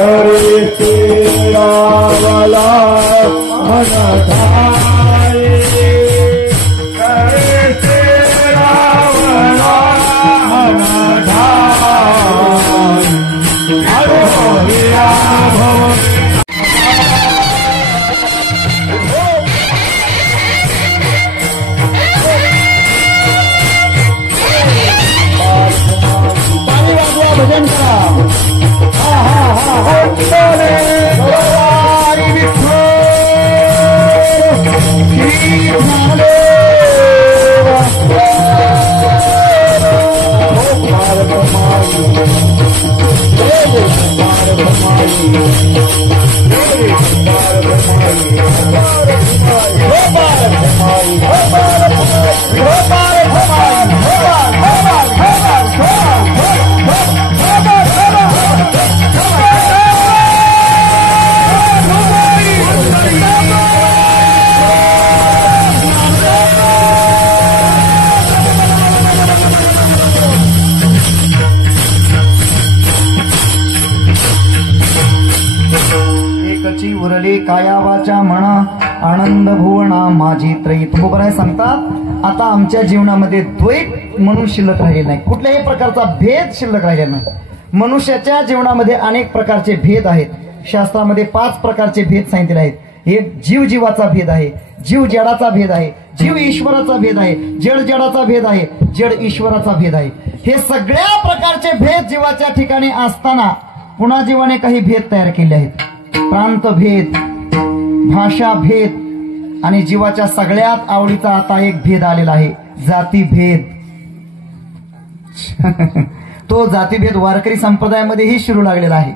करते रावला मन धाये करते रावला मन धाये अरे होया भव भजन करा हा हा हा बोले हरी विठ्ठल श्री महादेव भारत माई जय भारत माई भारत माई भारत एकची उरली काया वाचा म्हणा आनंद भुवना माझी त्रयी. तुकोबराय सांगतात आता आमच्या जीवनामध्ये द्वैत म्हणून शिल्लक राहिलेला नाही, कुठल्याही प्रकारचा भेद शिल्लक राहिलेला नाही. मनुष्याच्या जीवनामध्ये अनेक प्रकारचे भेद आहेत. शास्त्रामध्ये 5 प्रकारचे भेद सांगितलेले आहेत. एक जीव जीवाचा भेद आहे, जीव जडाचा भेद आहे, जीव ईश्वराचा भेद आहे, जड जडाचा भेद आहे, जड ईश्वराचा भेद आहे. हे सगळ्या प्रकारचे भेद जीवाच्या ठिकाणी असताना पुन्हा जीवाने काही भेद तयार केले आहेत. प्रांत भेद, भाषा भेद आणि जीवाच्या सगळ्यात आवडीचा आता एक भेद आलेला आहे, जाती भेद. तो जातीभेद वारकरी संप्रदायामध्येही शिरू लागलेला आहे.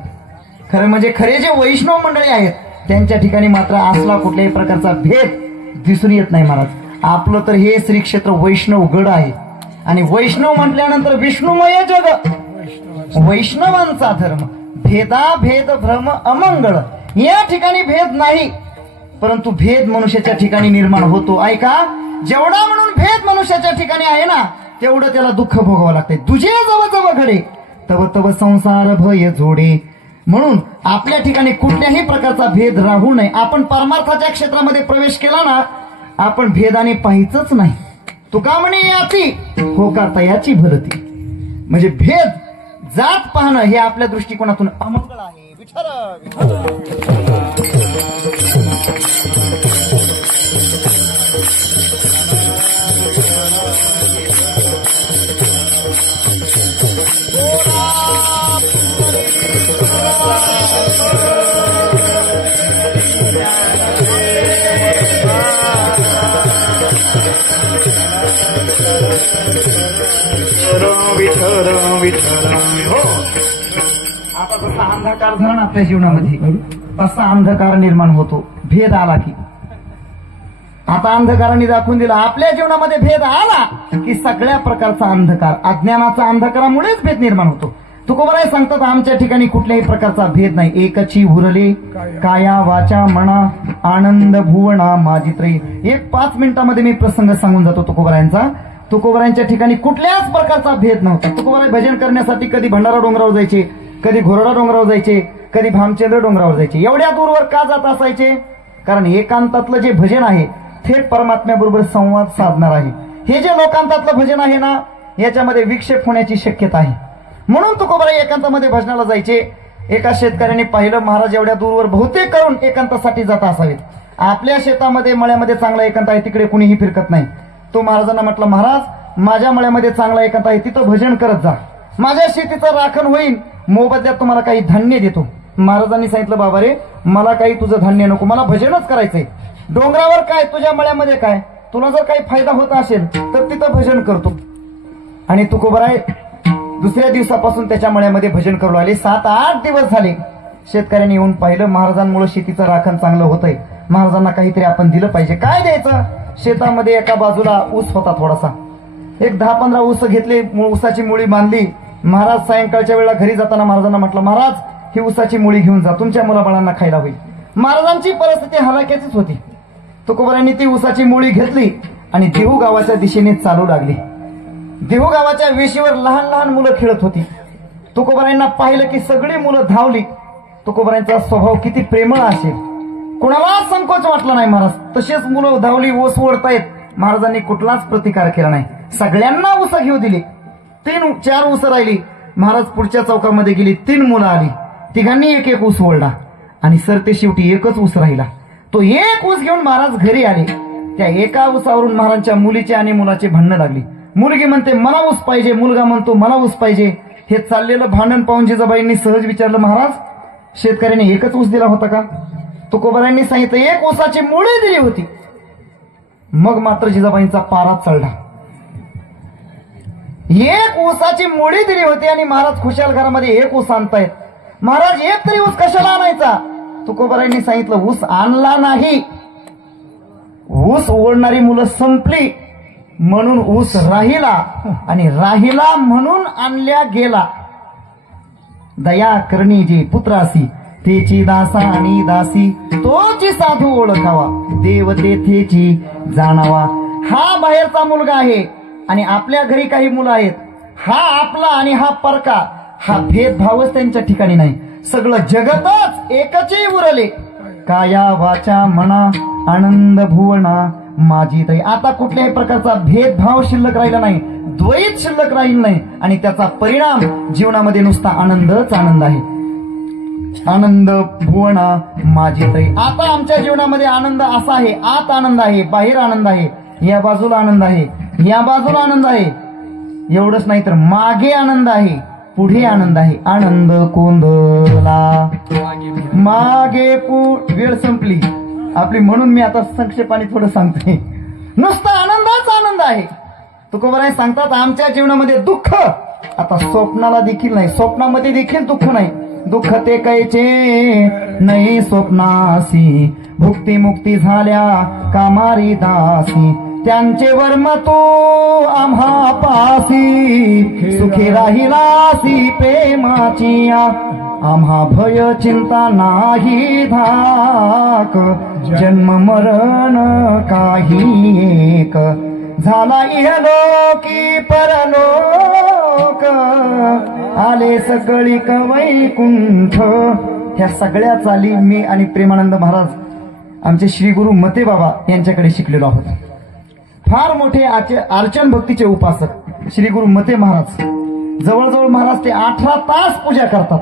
खरं म्हणजे खरे जे वैष्णव मंडळी आहेत त्यांच्या ठिकाणी मात्र असला कुठल्याही प्रकारचा भेद दिसून येत नाही महाराज. आपलं तर हे श्री क्षेत्र वैष्णव गड आहे आणि वैष्णव म्हटल्यानंतर विष्णुमय जग, वैष्णवांचा धर्म. भेदा भेद भ्रम अमंगळ, या ठिकाणी भेद नाही, परंतु भेद मनुष्याच्या ठिकाणी निर्माण होतो. ऐका, जेवढा म्हणून भेद मनुष्याच्या ठिकाणी आहे ना तेवढं त्याला दुःख भोगावं लागतंय. तुझे जवळ जवळ घडे तव तव संसार भय जोडे. म्हणून आपल्या ठिकाणी कुठल्याही प्रकारचा भेद राहू नये. आपण परमार्थाच्या क्षेत्रामध्ये प्रवेश केला ना आपण भेदाने पाहायचंच नाही. तुका म्हणे याची होकारता याची भरती. म्हणजे भेद जात पाहणं हे आपल्या दृष्टिकोनातून अमंगळ आहे. आता जसा अंधकार झाला आपल्या जीवनामध्ये तसा अंधकार निर्माण होतो भेद आला की. आता अंधकाराने दाखवून दिला आपल्या जीवनामध्ये भेद आला की सगळ्या प्रकारचा अंधकार, अज्ञानाचा अंधकारामुळेच भेद निर्माण होतो. तुकोबराय सांगतात आमच्या ठिकाणी कुठल्याही प्रकारचा भेद नाही. एकची उरले काया वाचा मना आनंद भुवना माझी त्रयी. एक 5 मिनिटामध्ये मी प्रसंग सांगून जातो तुकोबरायांचा. तुकोबरायांच्या ठिकाणी कुठल्याच प्रकारचा भेद नव्हता. तुकोबराय भजन करण्यासाठी कधी भंडारा डोंगरावर जायचे, कधी घोरडा डोंगरावर जायचे, कधी भामचंद्र डोंगरावर जायचे. एवढ्या दूरवर का जात असायचे? कारण एकांतातलं जे भजन आहे थेट परमात्म्याबरोबर संवाद साधणार आहे. हे जे लोकांतातलं भजन आहे ना याच्यामध्ये विक्षेप होण्याची शक्यता आहे. म्हणून तुकोबराय एकांतामध्ये भजनाला जायचे. एका शेतकऱ्याने पाहिलं महाराज एवढ्या दूरवर बहुतेक करून एकांतासाठी जात असावेत. आपल्या शेतामध्ये मळ्यामध्ये चांगला एकांत आहे, तिकडे कुणीही फिरकत नाही. तो महाराजांना म्हटलं महाराज माझ्या मळ्यामध्ये चांगला एकांत आहे, तिथं भजन करत जा, माझ्या शेतीचं राखण होईल, मोबदल्यात तुम्हाला काही धान्य देतो. महाराजांनी सांगितलं बाबा रे मला काही तुझं धान्य नको, मला भजनच करायचंय. डोंगरावर काय तुझ्या मळ्यामध्ये काय, तुला जर काही फायदा होत असेल तर तिथं भजन करतो. आणि तुकोबराय दुसऱ्या दिवसापासून त्याच्या मळ्यामध्ये भजन करू लागले. 7-8 दिवस झाले. शेतकऱ्यांनी येऊन पाहिलं महाराजांमुळे शेतीचं राखण चांगलं होतंय, महाराजांना काहीतरी आपण दिलं पाहिजे. काय द्यायचं? शेतामध्ये एका बाजूला ऊस होता थोडासा, एक 10-15 ऊस घेतले, ऊसाची मुळी बांधली. महाराज सायंकाळच्या वेळेला घरी जाताना महाराजांना म्हटलं महाराज ही ऊसाची मुळी घेऊन जा, तुमच्या मुलाबाळांना खायला होईल. महाराजांची परिस्थिती हलाख्याचीच होती. तुकोबरायांनी ती ऊसाची मुळी घेतली आणि देहू गावाच्या दिशेने चालू लागली. देहू गावाच्या वेशीवर लहान लहान मुलं खेळत होती. तुकोबरायांना पाहिलं की सगळी मुलं धावली तुकोबारायांचा स्वभाव किती प्रेमळ असेल, कोणाला संकोच वाटला नाही महाराज. तसेच मुलं धावली ऊस ओढतायत, महाराजांनी कुठलाच प्रतिकार केला नाही, सगळ्यांना ऊस घेऊ दिली. 4 ऊस राहिली, महाराज पुढच्या चौकामध्ये गेली, 3 मुलं आली, तिघांनी एक एक ऊस ओढला आणि सरते शेवटी एकच ऊस राहिला. तो एक ऊस घेऊन महाराज घरी आले. त्या एका ऊसावरून महाराजांच्या मुलीचे आणि मुलाचे भांडणं लागली. मुलगी म्हणते मला ऊस पाहिजे, मुलगा म्हणतो मला ऊस पाहिजे. हे चाललेलं भांडण पाहून जिजाबाईंनी सहज विचारलं, महाराज शेतकऱ्याने एकच ऊस दिला होता का? तुकोबारायांनी सांगितलं एक ऊसाची मुळी दिली होती. मग मात्र जिजाबाईंचा पारा चढला. एक ऊसाची मुळी दिली होती आणि महाराज खुशाल घरामध्ये एक ऊस आणतायत. महाराज एक तरी ऊस कशाला आणायचा? तुकोबारायांनी सांगितलं ऊस आणला नाही, ऊस ओढणारी मुलं संपली म्हणून ऊस राहिला आणि राहिला म्हणून आणल्या गेला. दया करणी जे पुत्रासी तेची दासा आणि दासी तोची साधू ओळखावा देव तेथेची जाणावा. हा बाहेरचा मुलगा आहे आणि आपल्या घरी काही मुलं आहेत. हा आपला आणि हा परका, हा भेदभावच त्यांच्या ठिकाणी नाही. सगळं जगतच एकची उरले. काया वाचा मना आनंद भुवना माझी ताई. आता कुठल्याही प्रकारचा भेदभाव शिल्लक राहिला नाही, द्वैत शिल्लक राहील नाही आणि त्याचा परिणाम जीवनामध्ये नुसता आनंदच आनंद आहे. आनंद भुवना माझी ताई. आता आमच्या जीवनामध्ये आनंद असा आहे, आत आनंद आहे, बाहेर आनंद आहे, या बाजूला आनंद आहे, या बाजूला आनंद आहे. एवढंच नाही तर मागे आनंद आहे, पुढे आनंद आहे. आनंद कोंदला मागे वेळ संपली आपली म्हणून मी आता संक्षेपाने थोडं सांगते. नुसता आनंदाच आनंद आहे. तुकोबाराय सांगतात आमच्या जीवनामध्ये दुःख आता स्वप्नाला देखील नाही, स्वप्नामध्ये देखील दुःख नाही. दुःख ते कैचे नाही स्वप्नासी भुक्ती मुक्ती झाल्या कामारी दासी. त्यांचे वर्म तू आम्हा पासी सुखी राहिलासी प्रेमाची आम्हा भय चिंता नाही धाक जन्म मरण काही एक झाला इहलोकी परलोक आले सगळी वैकुंठ. ह्या सगळ्या चाली मी आणि प्रेमानंद महाराज आमचे श्री गुरु मते बाबा यांच्याकडे शिकलेलो आहोत. फार मोठे अर्चन भक्तीचे उपासक श्री गुरु मते महाराज. जवळजवळ महाराज ते 18 तास पूजा करतात.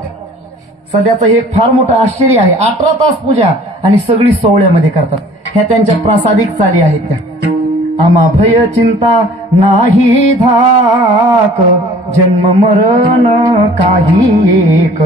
सध्याचं हे फार मोठं आश्चर्य आहे, 18 तास पूजा आणि सगळी सोहळ्यामध्ये करतात. ह्या त्यांच्या प्रासादिक चाली आहेत. त्या आम्हा भय चिंता नाही धाक जन्म मरण काही एक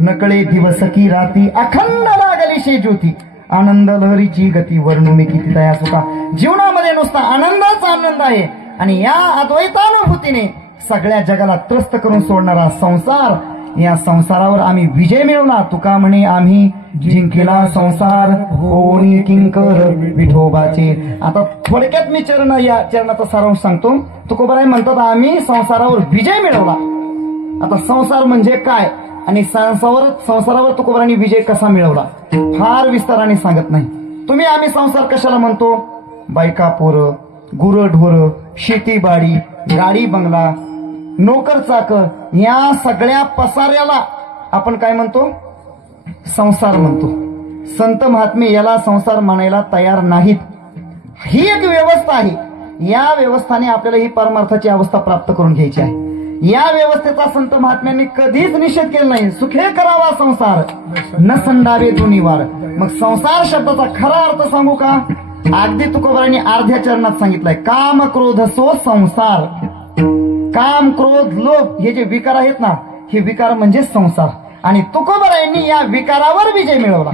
नकळे दिवस की राती अखंड लागली शे ज्योती आनंद लहरीची गती वर्णुनी किती तया सुखा. जीवनामध्ये नुसता आनंदच आनंद आहे आणि या अद्वैतानुभूतीने सगळ्या जगाला त्रस्त करून सोडणारा संसार, या संसारावर आम्ही विजय मिळवला. तुका म्हणे आम्ही जिंकेला संसार होनी किंकर विठोबाचे. आता थोडक्यात मी या चरणाचा सारांश सांगतो. तुकोबाराय म्हणतात आम्ही संसारावर विजय मिळवला. आता संसार म्हणजे काय आणि संसारावर तुकोबारांनी विजय कसा मिळवला फार विस्ताराने सांगत नाही. तुम्ही आम्ही संसार कशाला म्हणतो? बायका पोरं, गुरं ढोरं, शेतीबाडी, गाडी बंगला, नोकर चाकर या सगळ्या पसाऱ्याला आपण काय म्हणतो? संसार म्हणतो. संत महात्मे याला संसार म्हणायला तयार नाहीत. ही एक व्यवस्था आहे. या व्यवस्थाने आपल्याला ही परमार्थाची अवस्था प्राप्त करून घ्यायची आहे. या व्यवस्थेचा संत महात्म्यांनी कधीच निषेध केला नाही. सुखे करावा संसार न संडावे दोन्ही वार. मग संसार शब्दाचा खरा अर्थ सांगू का? अगदी तुकोबारांनी अर्ध्या चरणात सांगितलंय. काम क्रोध सो संसार. काम क्रोध लोभ हे जे विकार आहेत ना, हे विकार म्हणजे संसार. आणि तुकोबारायांनी या विकारावर विजय मिळवला.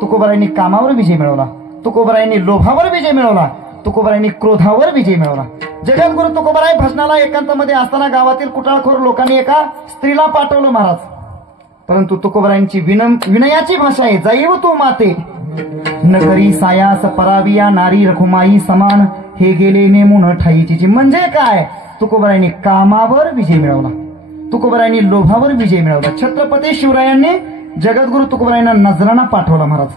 तुकोबारायांनी कामावर विजय मिळवला, तुकोबारायांनी लोभावर विजय मिळवला, तुकोबारायांनी क्रोधावर विजय मिळवला. जगद्गुरु तुकोबाराय भजनाला एकांतामध्ये असताना गावातील कुटाळखोर लोकांनी एका स्त्रीला पाठवलं महाराज. परंतु तुकोबारायांची विनयाची भाषा आहे. जाईव तू माते नगरी सायास पराविया नारी रखुमाई समान हे गेले नेमून ठाईची. म्हणजे काय? तुकोबारायांनी कामावर विजय मिळवला, तुकोबारायांनी लोभावर विजय मिळवला. छत्रपती शिवरायांनी जगद्गुरु तुकोबारायांना नजराणा पाठवला महाराज.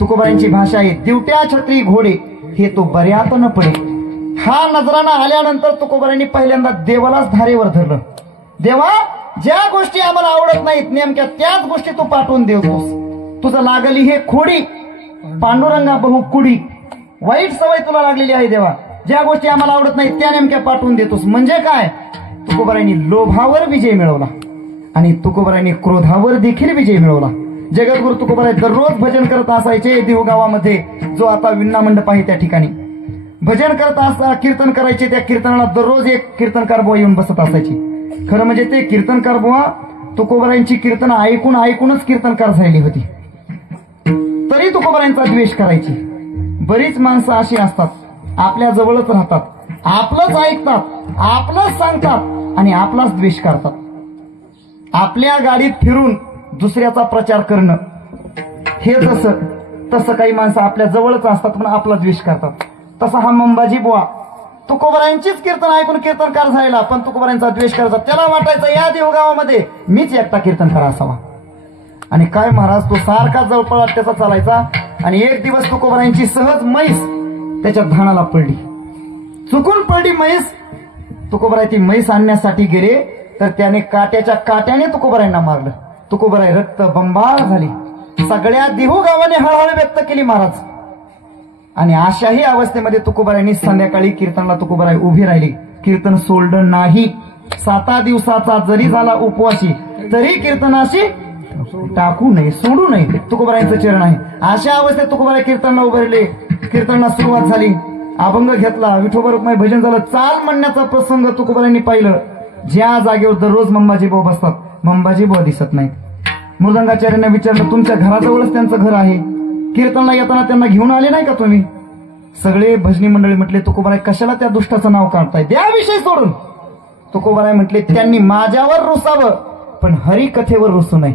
तुकोबारायांची भाषा आहे दिवट्या छत्री घोडे हे तो बऱ्यात न पडे. हा नजराणा आल्यानंतर तुकोबारायांनी पहिल्यांदा देवालाच धारेवर धरलं. देवा ज्या गोष्टी आम्हाला आवडत नाहीत नेमक्या त्याच गोष्टी तू पाठवून देतोस. तुझं लागली हे खोडी पांडुरंगा बहु कुडी, वाईट सवय तुला लागलेली आहे देवा. ज्या गोष्टी आम्हाला आवडत नाहीत त्या नेमक्या पाठवून देतोस. म्हणजे काय, तुकोबारायांनी लोभावर विजय मिळवला आणि तुकोबारायांनी क्रोधावर देखील विजय मिळवला. जगद्गुरु तुकोबाराय दररोज भजन करत असायचे देव गावामध्ये, जो आता विण्णा मंडप आहे त्या ठिकाणी भजन करत कीर्तन करायचे. त्या कीर्तनाला दररोज एक कीर्तनकार बुवा येऊन बसत असायची. खरं म्हणजे ते कीर्तनकार बुवा तुकोबारायांची कीर्तन ऐकून ऐकूनच कीर्तनकार झालेली होती, तरी तुकोबारायांचा द्वेष करायची. बरीच माणसं अशी असतात, आपल्या जवळच राहतात, आपलंच ऐकतात, आपलंच सांगतात आणि आपलाच द्वेष करतात. आपल्या गाडीत फिरून दुसऱ्याचा प्रचार करणं हे जसं, तसं काही माणसं आपल्या जवळच असतात पण आपला द्वेष करतात. तसा हा मंबाजी बुवा तुकोबारायांचीच कीर्तन ऐकून कीर्तनकार झालेला, पण तुकोबारायांचा द्वेष करायचा. त्याला वाटायचं या देवगावामध्ये मीच एकटा कीर्तनकार असावा. आणि काय महाराज, तो सारखा जवळपळाट त्याचा चालायचा. आणि एक दिवस तुकोबारायांची सहज म्हैस त्याच्या धानाला पडली, चुकून पडली म्हैस. तुकोबाराय ती म्हैस आणण्यासाठी गेले तर त्याने काट्याने तुकोबारायांना मारलं. तुकोबाराय रक्त बंबाळ झाली. सगळ्या देहू गावाने हळहळ व्यक्त केली महाराज. आणि अशाही अवस्थेमध्ये तुकोबारायांनी संध्याकाळी कीर्तनाला तुकोबाराय उभी राहिली. कीर्तन सोडलं नाही. 7 दिवसाचा जरी झाला उपवासी तरी कीर्तनाशी टाकू नये, सोडू नये. तुकोबारायांचं चरण आहे. अशा अवस्थेत तुकोबाराय कीर्तनाला उभे राहिले. कीर्तनाला सुरुवात झाली, अभंग घेतला, विठोबा रुक्माई भजन झालं. चाल म्हणण्याचा प्रसंग तुकोबारायांनी पाहिलं. ज्या जागेवर दररोज मंबाजी भाऊ बसतात, मंबाजी भाऊ दिसत नाहीत. मृदंगाचार्यांना विचारलं, तुमच्या घराजवळच त्यांचं घर आहे, कीर्तनला येताना त्यांना घेऊन आले नाही का तुम्ही? सगळे भजनी मंडळी म्हटले, तुकोबाराय कशाला त्या दुष्टाचं नाव काढताय, द्या विषय सोडून. तुकोबाराय म्हटले, त्यांनी माझ्यावर रुसावं पण हरिकथेवर रुसू नये.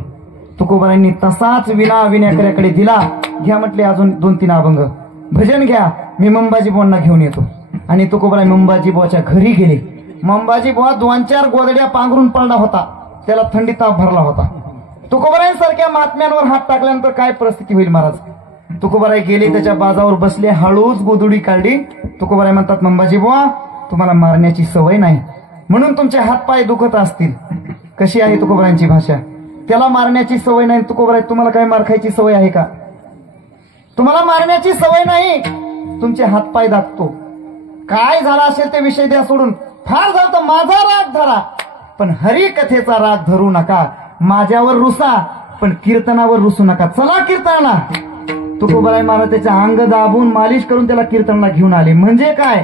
तुकोबारायांनी तसाच विण्याकऱ्याकडे दिला. घ्या म्हटले अजून 2-3 अभंग, भजन घ्या, मी मंबाजी बुवांना घेऊन येतो. आणि तुकोबाराय मंबाजी बुवाच्या घरी गेले. मंबाजी बुवा 2-4 गोदड्या पांघरून पडला होता, त्याला थंडी ताप भरला होता. तुकोबारायांसारख्या महात्म्यांवर हात टाकल्यानंतर काय परिस्थिती होईल महाराज. तुकोबाराय गेले, त्याच्या बाजावर बसले, हळूच गोदुडी काढली. तुकोबाराय म्हणतात, मंबाजी बुवा तुम्हाला मारण्याची सवय नाही म्हणून तुमचे हातपाय दुखत असतील. कशी आहे तुकोबारायांची भाषा, त्याला मारण्याची सवय नाही. तुकोबाराय तुम्हाला काय मार खायची सवय आहे का? तुम्हाला मारण्याची सवय नाही, तुमचे हातपाय दाखतो. काय झाला असेल ते विषय द्या सोडून, फार झालं तर माझा राग धरा पण हरिकथेचा राग धरू नका. माझ्यावर रुसा पण कीर्तनावर रुसू नका. चला कीर्तनाला. तुकोबाराय महाराज त्याच्या अंग दाबून मालिश करून त्याला कीर्तनाला घेऊन आले. म्हणजे काय,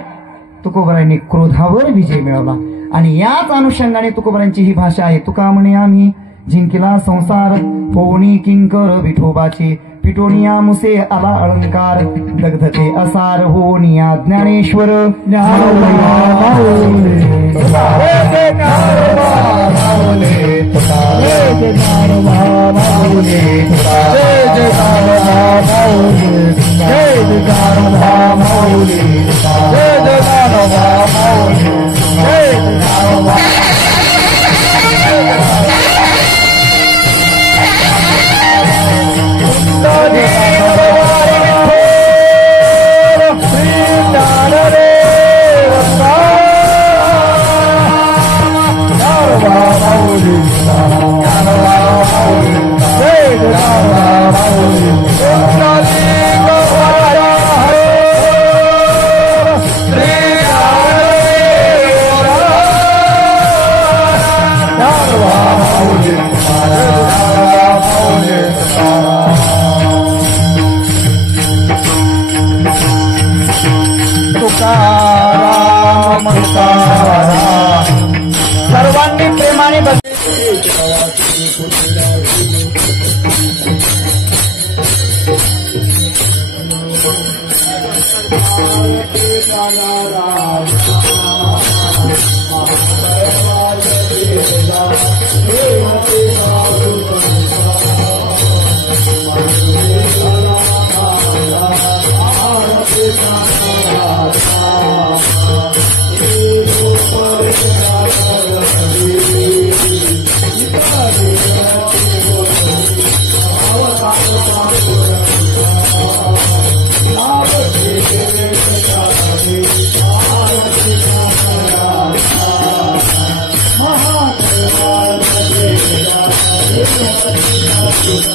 तुकोबारायांनी क्रोधावर विजय मिळवला. आणि याच अनुषंगाने तुकोबारायांची ही भाषा आहे. तुका म्हणे आम्ही जिंकला संसार, पोणी किंकर विठोबाचे, पिटोनिया मुसे आला अलंकार, दग्धते असार होनिया ज्ञानेश्वर. सर्वांनी प्रेमाने Hare